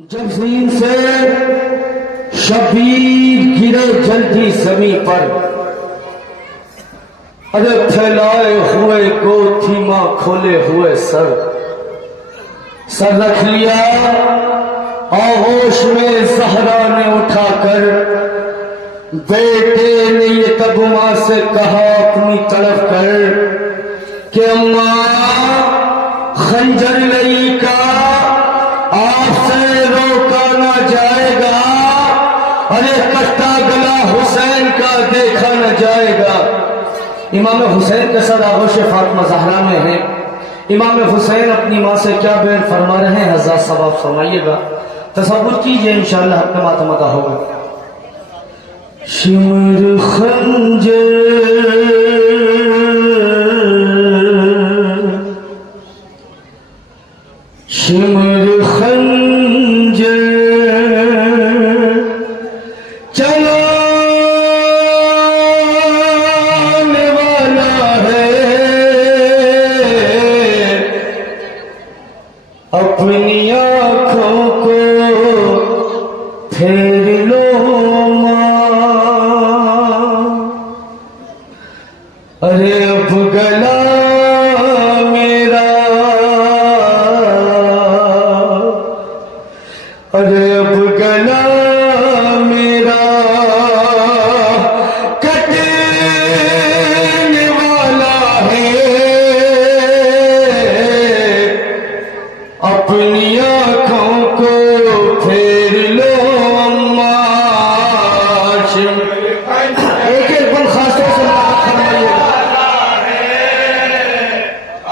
जब ज़मीन से शबीर गिरे जल्दी जमी पर, अरे फैलाए हुए गोथी मां खोले हुए सर रख लिया आगोश में ज़हरा ने उठाकर। बेटे ने ये तब मां से कहा अपनी तरफ कर कि अम्मा खंजर लई का आपसे रोका ना जाएगा, अरे कट्टा गला हुसैन का देखा न जाएगा। इमाम हुसैन के साथ आगोश फातिमा ज़हरा में है। इमाम हुसैन अपनी माँ से क्या बयान फरमा रहे हैं, हज़रात सवाब फरमाइएगा, तसव्वुर कीजिए, इंशाअल्लाह अपने मातमदा होगा। शिमर खंजर शिमर खंजर चलाने वाला है, अपनी आँखों को फेर लो माँ, अरे अब गला मेरा, अरे अब गला मेरा कटने वाला है, अपनी आँखों को फेर लो अम्मा। एक एक बन खासतौर से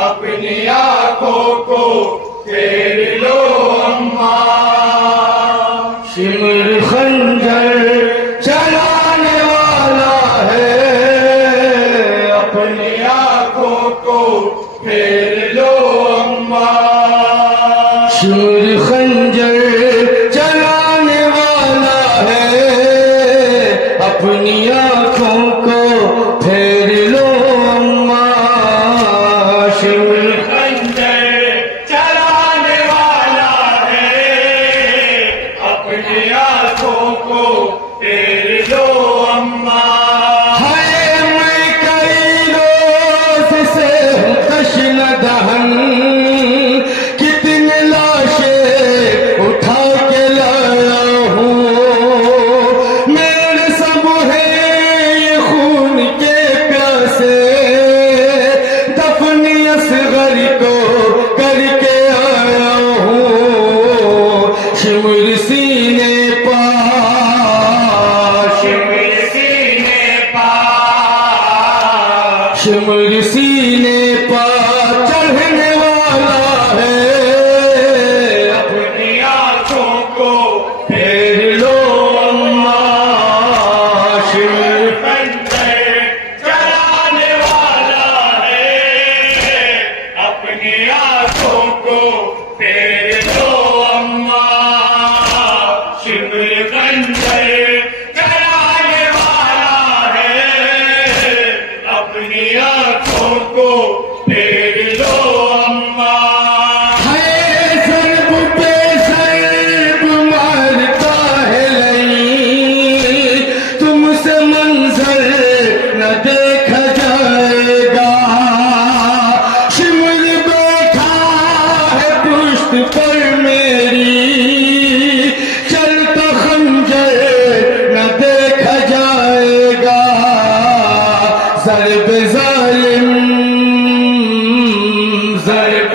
अपनी आँखों को फेर लो अम्मा। शिमर खंजर चलाने वाला है, अपनी आँखों को फेर लो अम्मा। शिमर खंजर चलाने वाला है, अपनी आँखों को फेर लो अम्मा। शिमर खंजर चलाने वाला है, अपनी आँखों को फेर लो अम्मा। है मैं कई रोज से हूँ तश्न दहन, कितने लाशें उठा के लाया हूँ, मेरे सब है ये खून के प्यासे, दफन असगर को करके आया हूँ। शिमर सीने पा, शिमर सीने पार, शिमर सीने पर चढ़ने वाला है, अपनी आँखों को फेर लो अम्मा। शिमर खंजर चलाने वाला है, अपनी आँखों को फेर लो अम्मा। शिमर खंजर चलाने वाला है, अपनी आँखों को फेर लो अम्मा। है ज़रब पे ज़रब मारता है लई, तुमसे मंजर न देखा जाएगा। शिमर बैठा है पुश्त पर मेरी, चलता खंजर न देखा जाएगा। ज़रब ज़ालिम, ज़रब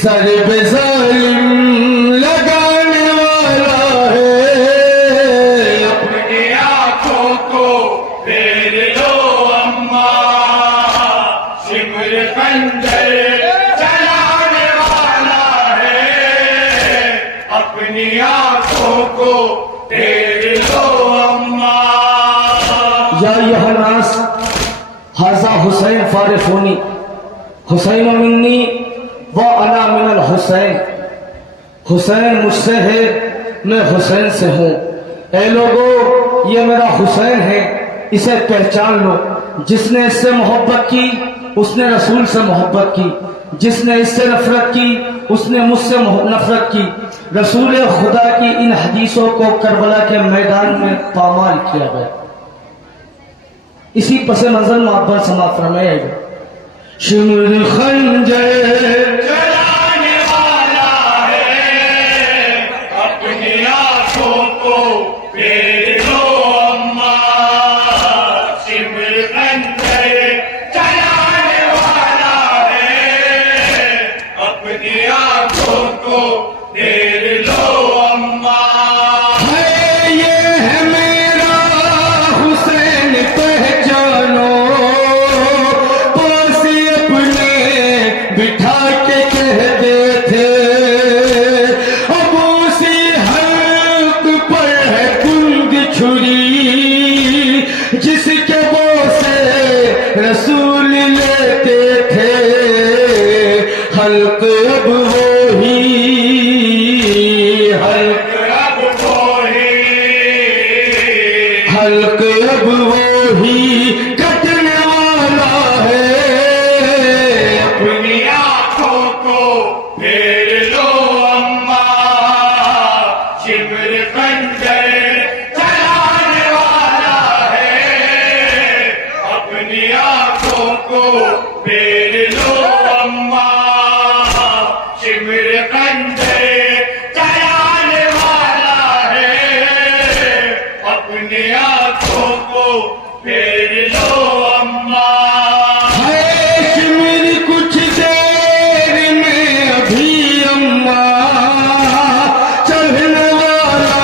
ज़रब ज़ालिम लगाने वाला है, अपनी आँखों को फेर लो अम्मा। शिमर खंजर चलाने वाला है, अपनी आँखों को फेर लो अम्मा। या यहनास हाज़ा हुसैन फारिफूनी, हुसैन मिन्नी व अना मिनल हुसैन, हुसैन मुझसे है, मैं हुसैन से हूँ। ए लोगों, ये मेरा हुसैन है, इसे पहचान लो। जिसने इससे मोहब्बत की उसने रसूल से मोहब्बत की, जिसने इससे नफरत की उसने मुझसे नफरत की। रसूल खुदा की इन हदीसों को करबला के मैदान में पामाल किया गया। इसी पस मंजर में आप समाप्त फरमाएगा। शिमर खंजर चलाने वाला है, अपनी आंखों को फेर लो अम्मा। शिमर खंजर चलाने वाला है, अपनी आंखों को फेर लो अम्मा। है ये है मेरा हुसैन पहचानो, पास अपने बिठा के कहते थे। अब उसी हल्क पर है कुंद छुरी, जिसके बोसे रसूल लेते थे। हल्क अब वही हल्क हल्क अब वही कटने वाला है। अपनी आंखों को फेर लो अम्मा। शिमर खंजर चलाने वाला है, अपनी आंखों को फेर लो अम्मा। शिमर खंजर चलाने वाला है, अपनी आंखों को फेर लो अम्मा। है शिमर कुछ देर में अभी अम्मा, चढ़ने वाला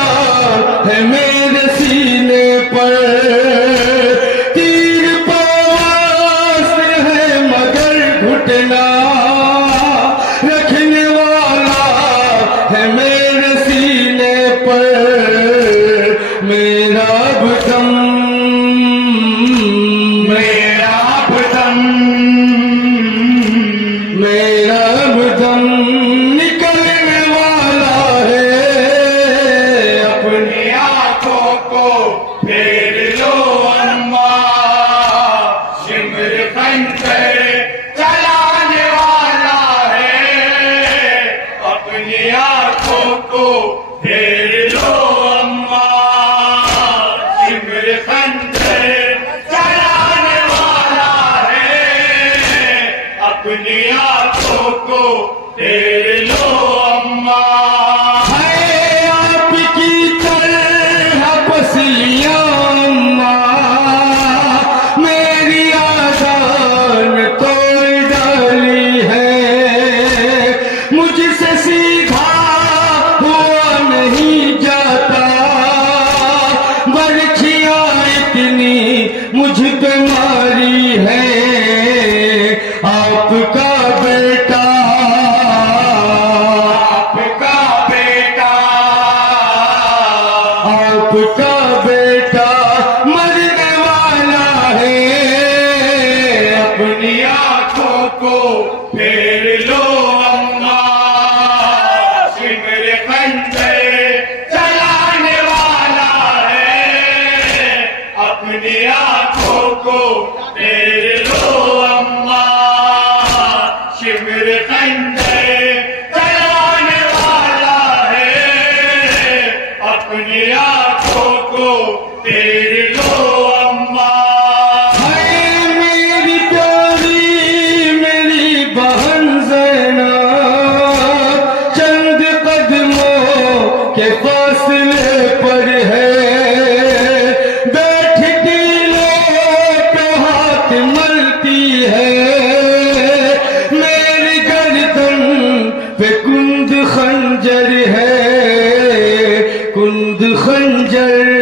है मेरे सीने पर। तीर पास है मगर घुटना रखने वाला है मेरे सीने पर। मेरा बदम मेरा बदम मेरा बदम निकलने वाला है। अपनी अपनी आंखों को फेर लो अम्मा। शिमर खंजर चलाने वाला है, अपनी आंखों को फेर लो अम्मा। शिमर खंजर चलाने वाला है, अपनी आंखों को फेर लो अम्मा। है आपकी तरह पसलियां अम्मा, मेरी आजान तोड़ डाली है। मुझसे सीधा हुआ नहीं जाता, बरछियां इतनी मुझ पे मारी है। आपका बेटा आपका बेटा आपका बेटा मरने वाला है। अपनी आंखों को फेर लो अम्मा। शिमर खंजर चलाने वाला है, अपनी आंखों को फेर लो अम्मा। शिमर खंजर चलाने वाला है, अपनी आंखों को फेर लो अम्मा। है मेरी प्यारी मेरी बहन ज़ैना, चंद कदमों के फासले पर है। बैठती लोट हाथ मलती है, मेरी गर्दन पे कुंद खंजर है। कुंद खंजर